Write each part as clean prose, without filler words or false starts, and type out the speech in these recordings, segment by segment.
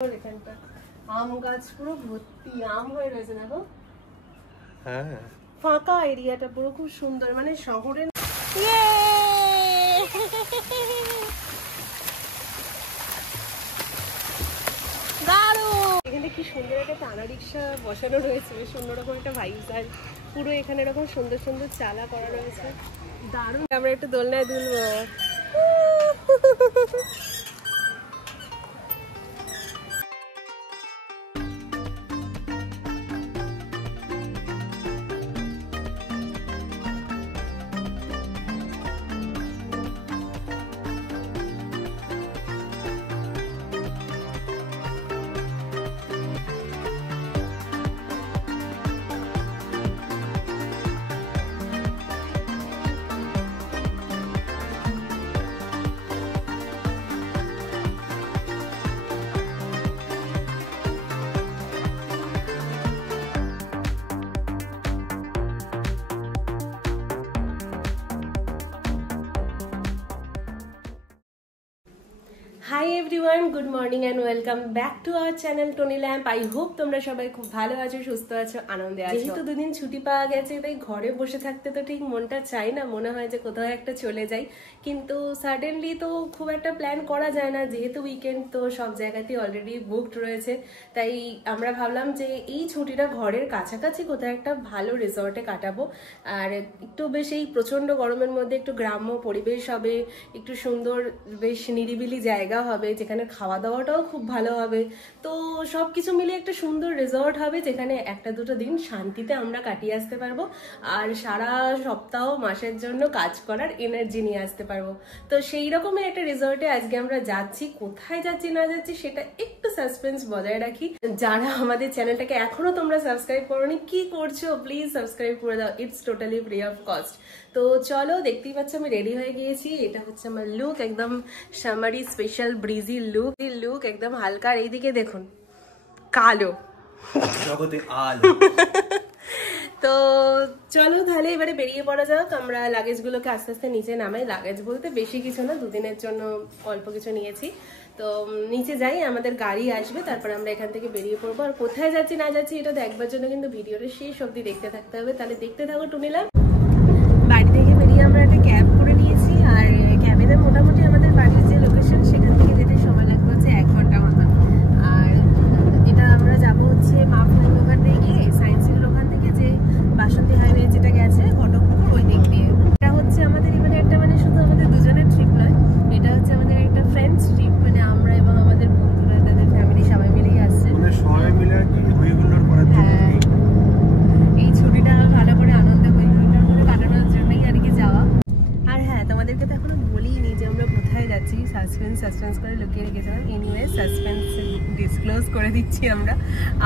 এখানটা আম গাছ পুরো ভর্তি আম হয়ে রয়েছে দেখো। হ্যাঁ, ফাঁকা এরিয়াটা পুরো খুব সুন্দর, মানে শহরে এখানে কি সুন্দর একটা টানা রিক্সা বসানো রয়েছে, বেশ অন্যরকম একটা ভাইবস। আর পুরো এখানে এরকম সুন্দর সুন্দর চালা করা রয়েছে, দারুণ। আমরা একটু দোলনায় দুলবো। Hi everyone, good morning and welcome back to our channel Tony lamp. I hope তোমরা সবাই খুব ভালো আছো, সুস্থ আছো, আনন্দে আছো। যেহেতু দুদিন ছুটি পাওয়া গেছে, তাই ঘরে বসে থাকতে তো ঠিক মনটা চাই না, মনে হয় যে কোথাও একটা চলে যাই। কিন্তু সাডেনলি তো খুব একটা প্ল্যান করা যায় না, যেহেতু উইকেন্ড তো সব জায়গাতেই অলরেডি বুকড রয়েছে। তাই আমরা ভাবলাম যে এই ছুটিটা ঘরের কাছাকাছি কোথাও একটা ভালো রিসর্টে কাটাবো। আর একটু বেশ এই প্রচণ্ড গরমের মধ্যে একটু গ্রাম্য পরিবেশ হবে, একটু সুন্দর বেশ নিরিবিলি জায়গা হবে, যেখানে খাওয়া দাওয়াটাও খুব ভালো হবে। তো সবকিছু মিলে একটা সুন্দর রিসর্ট হবে, যেখানে একটা দুটো দিন শান্তিতে আমরা কাটিয়ে আসতে পারবো, আর সারা সপ্তাহ মাসের জন্য কাজ করার এনার্জি নিয়ে আসতে পারবো। তো সেই রকমের একটা রিসর্টে আজকে আমরা যাচ্ছি। কোথায় যাচ্ছি না যাচ্ছি সেটা একটু সাসপেন্স বজায় রাখি। যারা আমাদের চ্যানেলটাকে এখনো তোমরা সাবস্ক্রাইব করোনি, কি করছো, প্লিজ সাবস্ক্রাইব করে দাও, it's totally free of cost. তো চলো, দেখতেই পাচ্ছ আমি রেডি হয়ে গিয়েছি। এটা হচ্ছে আমার লুক, একদম সামারি স্পেশাল ব্রিজি লুক একদম হালকা। আর এইদিকে দেখুন, কালো জগতে আলো। তো চলো তাহলে এবারে বেরিয়ে পড়া যাক। আমরা লাগেজগুলোকে আস্তে আস্তে নিচে নামাই। লাগেজ বলতে বেশি কিছু না, দুদিনের জন্য অল্প কিছু নিয়েছি। তো নিচে যাই, আমাদের গাড়ি আসবে, তারপর আমরা এখান থেকে বেরিয়ে পড়বো। আর কোথায় যাচ্ছি না যাচ্ছি এটা দেখবার জন্য কিন্তু ভিডিওটা শেষ অবধি দেখতে থাকতে হবে। তাহলে দেখতে থাকো টুনিলাম। বাড়ি থেকে বেরিয়ে আমরা একটা ক্যাব করে নিয়েছি, আর ক্যাবেতে মোটামুটি আমাদের বাড়ির যে লোকেশন সেখান থেকে যেতে সময় লাগবে হচ্ছে 1 ঘন্টা মতো। আর এটা আমরা যাবো হচ্ছে মা ফ্লাইওভার দিয়ে গিয়ে সায়েন্সের ওখান থেকে যে বাসন্তী হাইওয়ে যেটা গেছে ঘটকপুকুর, ওই দিক দিয়ে। এটা হচ্ছে আমাদের এবারে একটা, মানে শুধু আমাদের দুজনের ট্রিপ নয়, এটা হচ্ছে আমাদের একটা ফ্রেন্ডস ট্রিপ। মানে আমরা এবং আমাদের বন্ধুরা, তাদের ফ্যামিলি সবাই মিলেই আসছে। সবাই মিলে আর কি হইহুল্লোড় করার জন্য এই ছুটিটা ভালো করে আনন্দে হইহুল্লোড় করে কাটানোর জন্যই আর কি যাওয়া। আর হ্যাঁ, তোমাদেরকে তো এখনো বলিনি যে আমরা কোথায় যাচ্ছি। সাসপেন্স করে লুকিয়ে রেখেছিলাম। এনিওয়ে সাসপেন্স ডিসক্লোজ করে দিচ্ছি।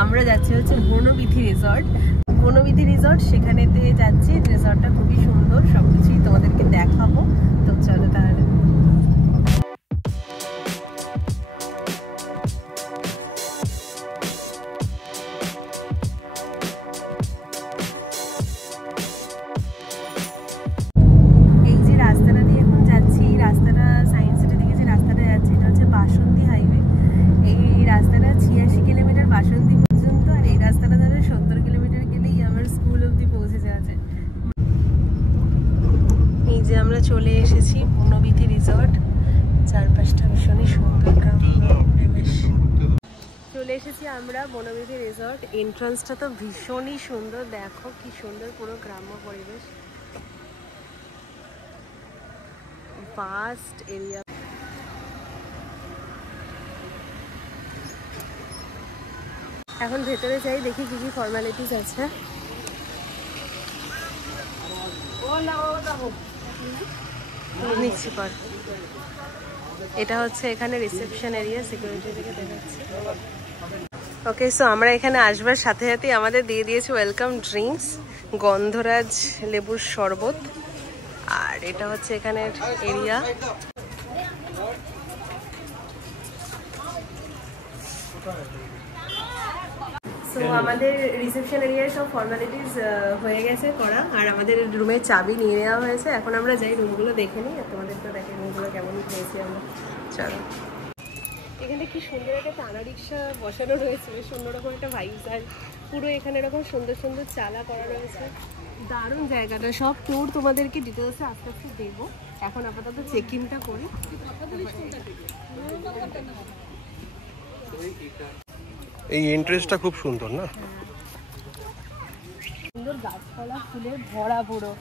আমরা যাচ্ছি হচ্ছে বনবিথি রিসর্ট। সেখানেতে যাচ্ছি। রিসর্টটা খুবই সুন্দর, সবকিছুই তোমাদেরকে দেখাবো। তো চলো তাহলে। এই যে রাস্তাটা দিয়ে এখন যাচ্ছি, এই রাস্তাটা সায়েন্স সিটির দিকে যে রাস্তাটা যাচ্ছে এটা হচ্ছে বাসন্তী হাইওয়ে। এই রাস্তাটা 86 কিলোমিটার বাসন্তী পর্যন্ত, আর এই রাস্তাটা ধরে 70 কিলোমিটার গেলেই আমার স্কুল অবধি পৌঁছে যাওয়া যায়। এই যে আমরা চলে এসেছি বনবিথি রিসর্ট। চারপাশটা ভীষণই সুন্দর গ্রাম্য পরিবেশ। চলে এসেছি আমরা বনবিথি রিসর্ট। এন্ট্রান্সটা তো ভীষণই সুন্দর, দেখো কি সুন্দর পুরো গ্রাম্য পরিবেশ, ভাস্ট এরিয়া। এখন ভেতরে যাই, দেখি কি কি ফর্মালিটিস আছে। নিচ্ছি পর। এটা হচ্ছে এখানে রিসেপশন এরিয়া, সিকিউরিটি থেকে দেখাচ্ছি। ওকে, সো আমরা এখানে আসবার সাথে সাথেই আমাদের দিয়ে দিয়েছে ওয়েলকাম ড্রিঙ্কস, গন্ধরাজ লেবুর শরবত। আর এটা হচ্ছে এখানের এরিয়া। সো আমাদের রিসেপশন এরিয়ার সব ফর্মালিটিস হয়ে গেছে করা, আর আমাদের রুমের চাবি নিয়ে নেওয়া হয়েছে। এখন আমরা যাই রুমগুলো দেখে নিই, আর তোমাদেরকে দেখে রুমগুলো কেমন পেয়েছি আমরা। চলো। এখানে কি সুন্দর একটা টানা রিক্সা বসানো রয়েছে, বেশ অন্যরকম একটা ভাইবস। আর পুরো এখানে এরকম সুন্দর সুন্দর চালা করা রয়েছে, দারুণ জায়গাটা। সব ট্যুর তোমাদেরকে ডিটেলসে আস্তে আস্তে দেবো, এখন আপাতত চেক ইনটা করি। এই এন্ট্রেন্সটা খুব সুন্দর না? সুন্দর গাছপালা ফুলে ভরা পুরো।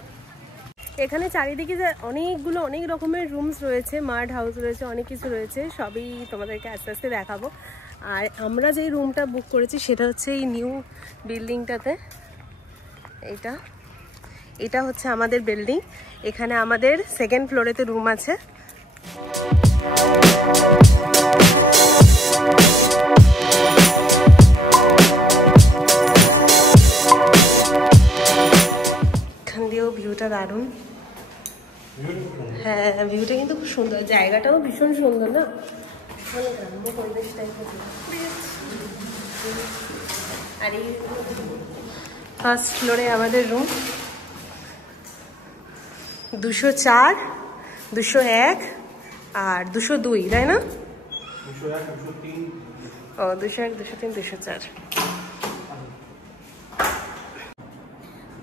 এখানে চারিদিকে অনেক রকমের রুমস রয়েছে, মাড হাউস রয়েছে, অনেক কিছু রয়েছে, সবই তোমাদেরকে আস্তে আস্তে দেখাবো। আর আমরা যেই রুমটা বুক করেছি সেটা হচ্ছে এই নিউ বিল্ডিংটাতে। এটা হচ্ছে আমাদের বিল্ডিং, এখানে আমাদের 2nd ফ্লোরেতে রুম আছে। এখান দিয়েও ভিউটা দারুণ। হ্যাঁ, ভিউটা কিন্তু খুব সুন্দর, জায়গাটাও ভীষণ সুন্দর না, গ্রাম্য পরিবেশ টাইপের। আর এই 1st ফ্লোরে আমাদের রুম, 204, 201 আর 202, তাই না? 201, 203, 204।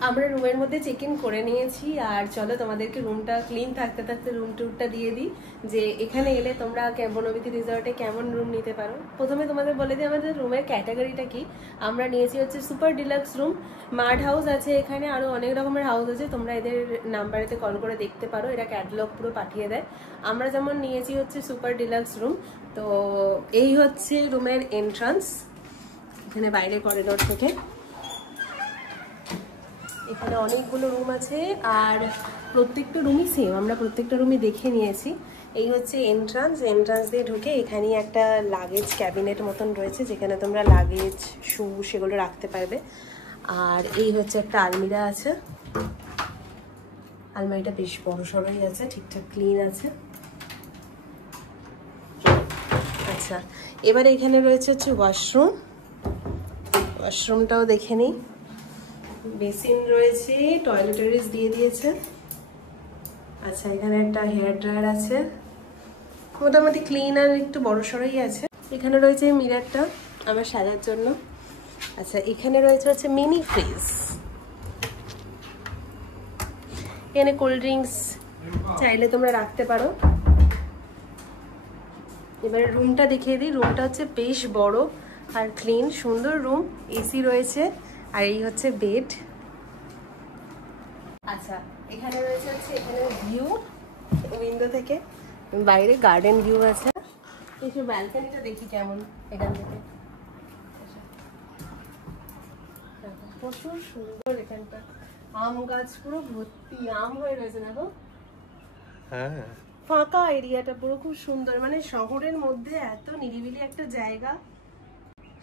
আমরা রুমের মধ্যে চেক ইন করে নিয়েছি। আর চলো তোমাদেরকে রুমটা ক্লিন থাকতে থাকতে রুম ট্যুরটা দিয়ে দিই, যে এখানে এলে তোমরা বনবিথী রিসর্টে কেমন রুম নিতে পারো। প্রথমে তোমাদের বলে দিই আমাদের রুমের ক্যাটাগরিটা কি। আমরা নিয়েছি হচ্ছে সুপার ডিলাক্স রুম। মাড হাউস আছে এখানে, আরও অনেক রকমের হাউস আছে, তোমরা এদের নাম্বারেতে কল করে দেখতে পারো, এরা ক্যাটালগ পুরো পাঠিয়ে দেয়। আমরা যেমন নিয়েছি হচ্ছে সুপার ডিলাক্স রুম। তো এই হচ্ছে রুমের এন্ট্রান্স, এখানে বাইরে করিডোর থেকে। এখানে অনেকগুলো রুম আছে আর প্রত্যেকটা রুমই সেম, আমরা প্রত্যেকটা রুমই দেখে নিয়েছি। এই হচ্ছে এন্ট্রান্স দিয়ে ঢুকে এখানেই একটা লাগেজ ক্যাবিনেট মতন রয়েছে, যেখানে তোমরা লাগেজ, শু সেগুলো রাখতে পারবে। আর এই হচ্ছে একটা আলমিরা আছে, আলমারিটা বেশ বড় সড়ই আছে, ঠিকঠাক ক্লিন আছে। আচ্ছা, এবারে এখানে রয়েছে হচ্ছে ওয়াশরুমটাও দেখে নিই। বেসিন রয়েছে, টয়লেটারিজ দিয়ে দিয়েছে। আচ্ছা, এখানে একটা হেয়ার ড্রায়ার আছে, মোটামুটি ক্লিন আর একটু বড় সড়ই আছে। এখানে রয়েছে মিররটা আমার সাজার জন্য। আচ্ছা, এখানে রয়েছে হচ্ছে মিনি ফ্রিজ, এখানে কোল্ড ড্রিঙ্কস চাইলে তোমরা রাখতে পারো। এবারে রুমটা দেখিয়ে দিই, রুমটা হচ্ছে বেশ বড় আর ক্লিন, সুন্দর রুম, এসি রয়েছে। আর এই হচ্ছে বেড। আচ্ছা, এখানে রয়েছে হচ্ছে এখানে ভিউ উইন্ডো থেকে, বাইরে গার্ডেন ভিউ আছে। এই যে ব্যালকনিটা দেখি কেমন এখান থেকে, প্রচুর সুন্দর। এখানটা আম গাছ পুরো ভর্তি আম হয়ে রয়েছে, দেখো। হ্যাঁ, ফাঁকা এরিয়াটা পুরো খুব সুন্দর, মানে শহরের মধ্যে এত নিরিবিলি একটা জায়গা,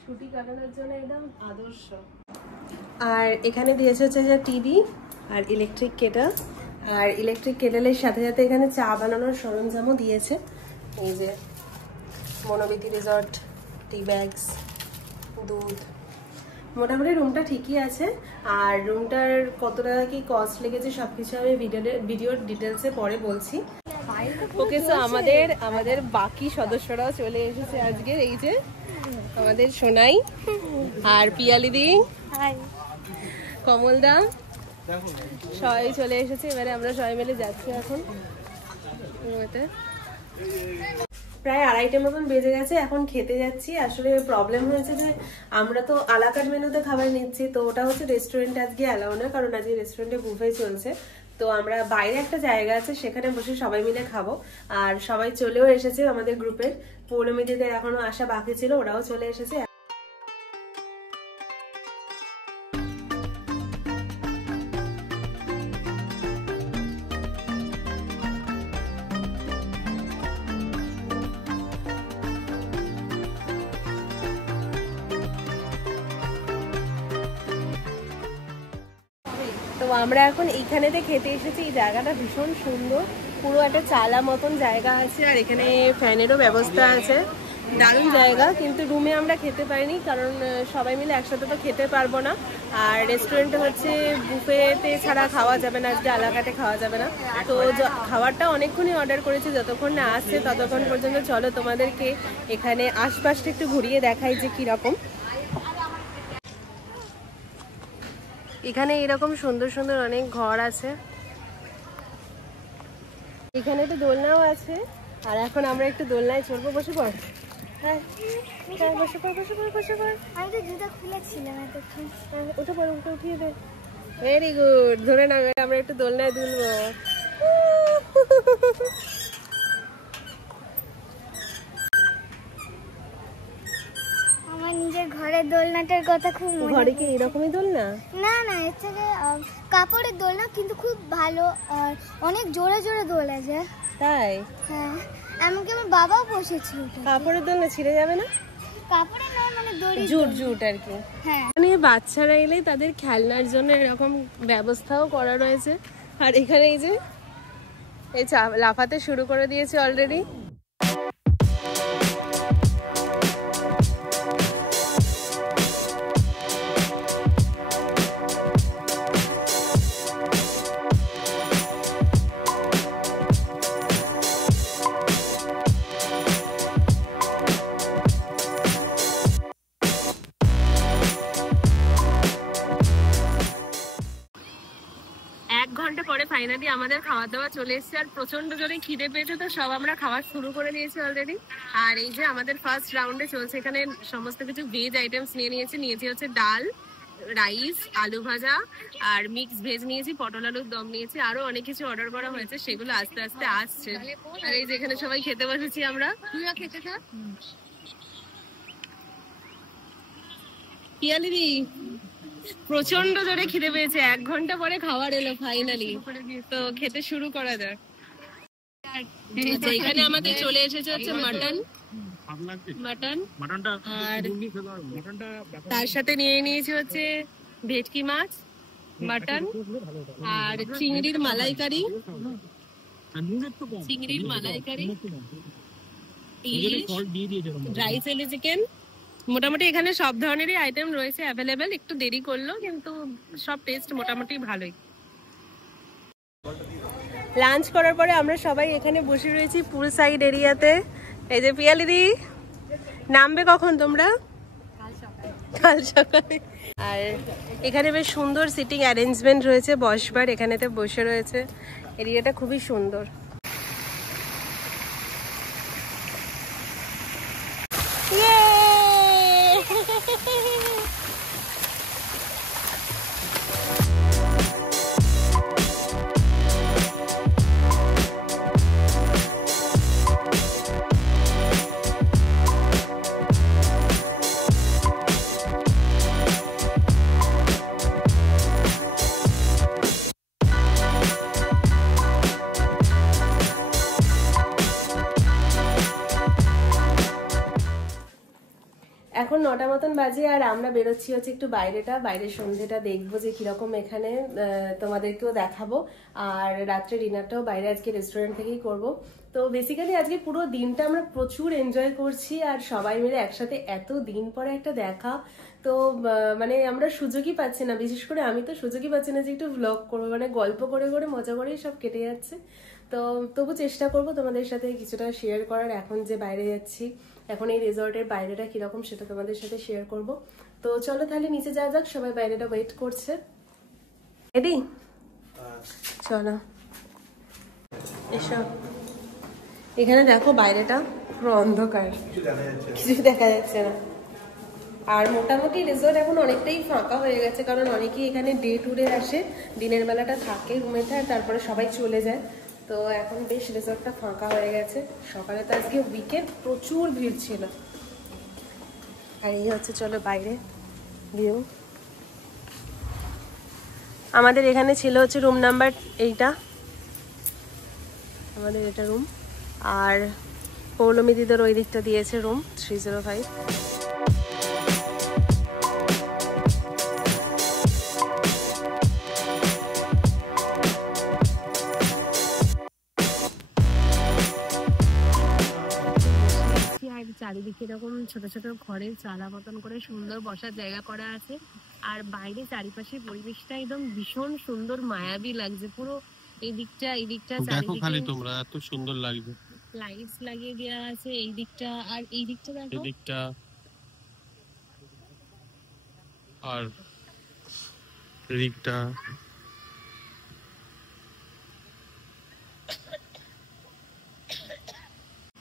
ছুটি কাটানোর জন্য একদম আদর্শ। আর এখানে দিয়েছে হচ্ছে যে টিভি আর ইলেকট্রিক কেটল। আর ইলেকট্রিক কেটলের সাথে সাথে এখানে চা বানানোর সরঞ্জামও দিয়েছে। এই যে বনবিথী রিসর্ট টি ব্যাগস, দুধ। মোটামুটি রুমটা ঠিকই আছে। আর রুমটার কত টাকা কি কস্ট লেগেছে সবকিছু আমি ভিডিওর ডিটেলসে পরে বলছি। ওকে, সো আমাদের বাকি সদস্যরাও চলে এসেছে আজকে। এই যে আমাদের সোনাই আর পিয়ালিদি, কমলদা, সবাই চলে এসেছে। এবারে আমরা সবাই মিলে যাচ্ছি এখন রুমেতে। প্রায় 2:30 মতন বেজে গেছে, এখন খেতে যাচ্ছি। আসলে প্রবলেম হয়েছে যে আমরা তো আলাকাট মেনুতে খাবার নিচ্ছি, তো ওটা হচ্ছে রেস্টুরেন্টে আজকে অ্যালাউ না, কারণ আজকে রেস্টুরেন্টে বুফে চলছে। তো আমরা বাইরে একটা জায়গা আছে, সেখানে বসে সবাই মিলে খাবো। আর সবাই চলেও এসেছে আমাদের গ্রুপের, পৌলমীদের এখনো আসা বাকি ছিল, ওরাও চলে এসেছে। তো আমরা এখন এইখানেতে খেতে এসেছি। এই জায়গাটা ভীষণ সুন্দর, পুরো একটা চালা মতন জায়গা আছে, আর এখানে ফ্যানেরও ব্যবস্থা আছে। দারুণ জায়গা, কিন্তু রুমে আমরা খেতে পারিনি কারণ সবাই মিলে একসাথে তো খেতে পারবো না। আর রেস্টুরেন্টে হচ্ছে বুফেতে ছাড়া খাওয়া যাবে না, আজকে আলাকাটে খাওয়া যাবে না। তো খাবারটা অনেকক্ষণই অর্ডার করেছি, যতক্ষণ না আসছে ততক্ষণ পর্যন্ত চলো তোমাদেরকে এখানে আশপাশটা একটু ঘুরিয়ে দেখাই যে কীরকম। এখানে এরকম সুন্দর সুন্দর অনেক ঘর আছে, এখানে তো দোলনাও আছে। আর এখন আমরা একটু দোলনায় চড়বো। বসে পড়, হ্যাঁ বসে পড় বসে পড় বসে পড়। আমি তো জুতা খুলেছিলাম এতক্ষণ। উঠে পড়ো, উঠে উঠিয়ে দে। ভেরি গুড, ধরে নাও, আমরা একটু দোলনায় দুলবো। আমার নিজের ঘরের দোলনাটার কথা খুব মনে ঘরে কি এরকমই দোলনা? না না, এর থেকে কাপড়ের দোলনা, কিন্তু খুব ভালো আর অনেক জোরে জোরে দোলা যায়। তাই? হ্যাঁ, এমনকি আমার বাবাও বসেছিল। কাপড়ের দোলনা ছিঁড়ে যাবে না? কাপড়ের নয়, মানে দড়ি, জুট জুট আর কি। হ্যাঁ, মানে বাচ্চারা এলেই তাদের খেলনার জন্য এরকম ব্যবস্থাও করা রয়েছে। আর এখানে এই যে এই লাফাতে শুরু করে দিয়েছে অলরেডি। ঘন্টা পরে ফাইনালি আমাদের খাওয়া দাওয়া চলে এসেছে, আর প্রচন্ড জোরে খিদে পেয়েছে, তো সব আমরা খাওয়া শুরু করে দিয়েছি অলরেডি। আর এই যে আমাদের ফার্স্ট রাউন্ডে চলছে, এখানে সমস্ত কিছু ভেজ আইটেমস নিয়েছি হচ্ছে ডাল, রাইস, আলু ভাজা আর মিক্স ভেজ নিয়েছি, পটল আলুর দম নিয়েছি, আরো অনেক কিছু অর্ডার করা হয়েছে, সেগুলো আস্তে আস্তে আসছে। আর এই যে এখানে সবাই খেতে বসেছি আমরা। তুইও খেতে খা। পিয়ালিদি প্রচন্ড জোরে খিদে পেয়েছে, 1 ঘন্টা পরে খাবার এলো ফাইনালি, তো খেতে শুরু করা যাক। এখানে আমাদের চলে এসেছে হচ্ছে মাটন, আর তার সাথে নিয়ে নিয়েছি হচ্ছে ভেটকি মাছ, মাটন আর চিংড়ির মালাইকারি, রাইস এলে চিকেন। মোটামুটি এখানে সব ধরনেরই আইটেম রয়েছে অ্যাভেলেবেল, একটু দেরি করলো কিন্তু সব টেস্ট মোটামুটি ভালোই। লাঞ্চ করার পরে আমরা সবাই এখানে বসে রয়েছি পুল সাইড এরিয়াতে। এই যে পিয়ালিদি, নামবে কখন তোমরা? কাল সকালে। আর এখানে বেশ সুন্দর সিটিং অ্যারেঞ্জমেন্ট রয়েছে, বসবার এখানেতে বসে রয়েছে, এরিয়াটা খুবই সুন্দর। এখন 9টা মতন বাজে, আর আমরা বেরোচ্ছি হচ্ছে একটু বাইরের সন্ধ্যেটা দেখবো যে কিরকম এখানে, তোমাদেরকেও দেখাবো। আর রাত্রে ডিনারটাও বাইরে আজকে রেস্টুরেন্ট থেকেই করব। তো বেসিক্যালি আজকে পুরো দিনটা আমরা প্রচুর এনজয় করছি, আর সবাই মিলে একসাথে এত দিন পরে একটা দেখা, তো মানে আমরা সুযোগই পাচ্ছি না, বিশেষ করে আমি তো সুযোগই পাচ্ছি না যে একটু ভ্লগ করবো, মানে গল্প করে করে মজা করেই সব কেটে যাচ্ছে। তো তবু চেষ্টা করব তোমাদের সাথে কিছুটা শেয়ার করার। এখন যে বাইরে যাচ্ছি, এখন এই রিসর্টের বাইরেটা কিরকম সেটা তোমাদের সাথে শেয়ার করব। তো চলো তাহলে নিচে যাওয়া যাক, সবাই বাইরেটা ওয়েট করছে। রেডি? চলো এসো। এখানে দেখো বাইরেটা পুরো অন্ধকার, কিছু দেখা যাচ্ছে না। আর মোটামুটি রিসর্ট এখন অনেকটাই ফাঁকা হয়ে গেছে, কারণ অনেকেই এখানে ডে ট্যুরে আসে, দিনের বেলাটা থাকে রুমেতে, আর তারপরে সবাই চলে যায়। তো এখন বেশ রিসর্টটা ফাঁকা হয়ে গেছে। সকালে তো আজকে উইকেন্ড, প্রচুর ভিড় ছিল। আর এই হচ্ছে চলো বাইরে ভিউ। আমাদের এখানে ছিল হচ্ছে রুম নাম্বার এইটা, আমাদের এটা রুম, আর পৌলমী দিদের ওই দিকটা দিয়েছে রুম 305। চারিদিকে ছোট ছোট ঘরের চালা মতন করে সুন্দর বসার জায়গা করা আছে। আর বাইরে চারিপাশে পরিবেশটা একদম ভীষণ সুন্দর মায়াবী লাগছে। পুরো এই দিকটা দেখো খালি তোমরা, এত সুন্দর লাগবে। লাইটস লাগিয়ে দেওয়া আছে এই দিকটা, আর এই দিকটা দেখো, এই দিকটা আর দিকটা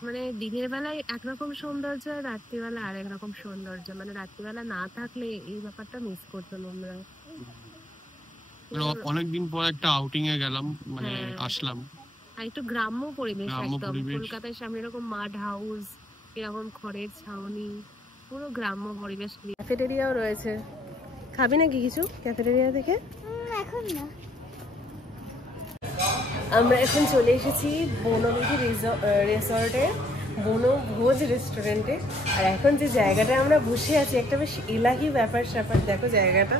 মানে দিনের বেলায় একরকম সৌন্দর্য আর রাত্রিবেলা আর একরকম সৌন্দর্য। মানে রাত্রিবেলা না থাকলে এই ব্যাপারটা মিস করতাম আমরা। অনেকদিন পর একটা আউটিং এ গেলাম, মানে আসলাম। আর একটু গ্রাম্য পরিবেশ, একদম কলকাতার সামনে এরকম মাড হাউস, এরকম খড়ের ছাউনি, পুরো গ্রাম্য পরিবেশ। ক্যাফেটেরিয়াও রয়েছে, খাবি নাকি কিছু ক্যাফেটেরিয়া থেকে? এখন না। আমরা এখন চলে এসেছি বনবিধি রিসর্টে, বনভোজ রেস্টুরেন্টে। আর এখন যে জায়গাটা আমরা বসে আছি, একটা বেশ এলাহি ব্যাপার স্যাপার। দেখো জায়গাটা।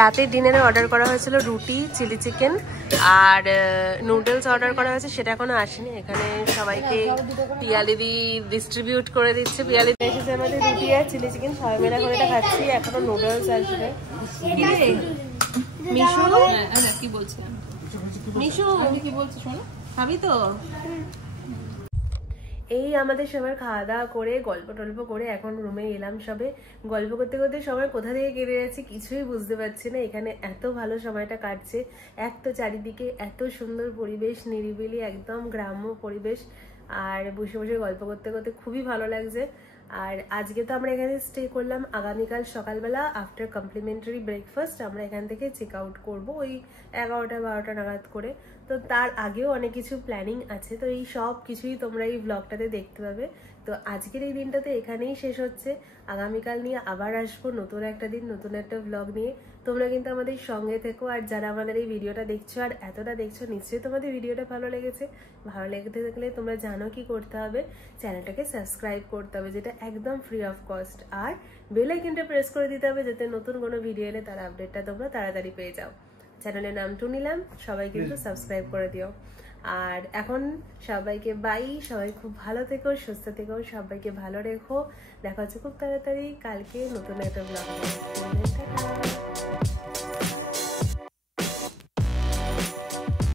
রাতের ডিনারে অর্ডার করা হয়েছিল রুটি, চিলি চিকেন আর নুডলস অর্ডার করা হয়েছে, সেটা এখনো আসেনি। এখানে সবাইকে পিয়ালিদি ডিস্ট্রিবিউট করে দিচ্ছে। পিয়ালিদি এসেছে আমাদের রুটি আর চিলি চিকেন, সবাই মিলে এখন এটা খাচ্ছি। এখনো নুডলস আসবে। মিশু কি বলছে? মিশু কি বলছে শোনো, খাবি তো? এই আমাদের সবার খাওয়া দাওয়া করে গল্প টল্প করে এখন রুমে এলাম সবে। গল্প করতে করতে সময় কোথা থেকে কেটে যাচ্ছে কিছুই বুঝতে পারছি না। এখানে এত ভালো সময়টা কাটছে, এক তো চারিদিকে এত সুন্দর পরিবেশ, নিরিবিলি একদম গ্রাম্য পরিবেশ। আর বসে বসে গল্প করতে করতে খুবই ভালো লাগছে। আর আজকে তো আমরা এখানে স্টে করলাম। আগামীকাল সকালবেলা আফটার কমপ্লিমেন্টারি ব্রেকফাস্ট আমরা এখান থেকে চেক আউট করবো ওই 11-12টা নাগাদ করে। তো তার আগেও অনেক কিছু প্ল্যানিং আছে, তো এই সব কিছুই তোমরা এই ব্লগটাতে দেখতে পাবে। তো আজকের এই দিনটাতে এখানেই শেষ হচ্ছে। আগামীকাল নিয়ে আবার আসবো নতুন একটা দিন, নতুন একটা ব্লগ নিয়ে। তোমরা কিন্তু আমাদের সঙ্গে থেকো। আর যারা আমাদের এই ভিডিওটা দেখছো আর এতটা দেখছো, নিশ্চয়ই তোমাদের ভিডিওটা ভালো লেগেছে। ভালো লেগে থাকলে তোমরা জানো কি করতে হবে, চ্যানেলটাকে সাবস্ক্রাইব করতে হবে, যেটা একদম ফ্রি অফ কস্ট। আর বেল আইকনটা প্রেস করে দিতে হবে, যাতে নতুন কোনো ভিডিও এলে তার আপডেটটা তোমরা তাড়াতাড়ি পেয়ে যাও। চ্যানেলের নাম টুনিল্যাম্প, সবাই কিন্তু সাবস্ক্রাইব করে দিও। আর এখন সবাইকে বাই, সবাই খুব ভালো থেকো, সুস্থ থেকো, সবাইকে ভালো রেখো। দেখা হচ্ছে খুব তাড়াতাড়ি কালকে নতুন একটা ব্লগ।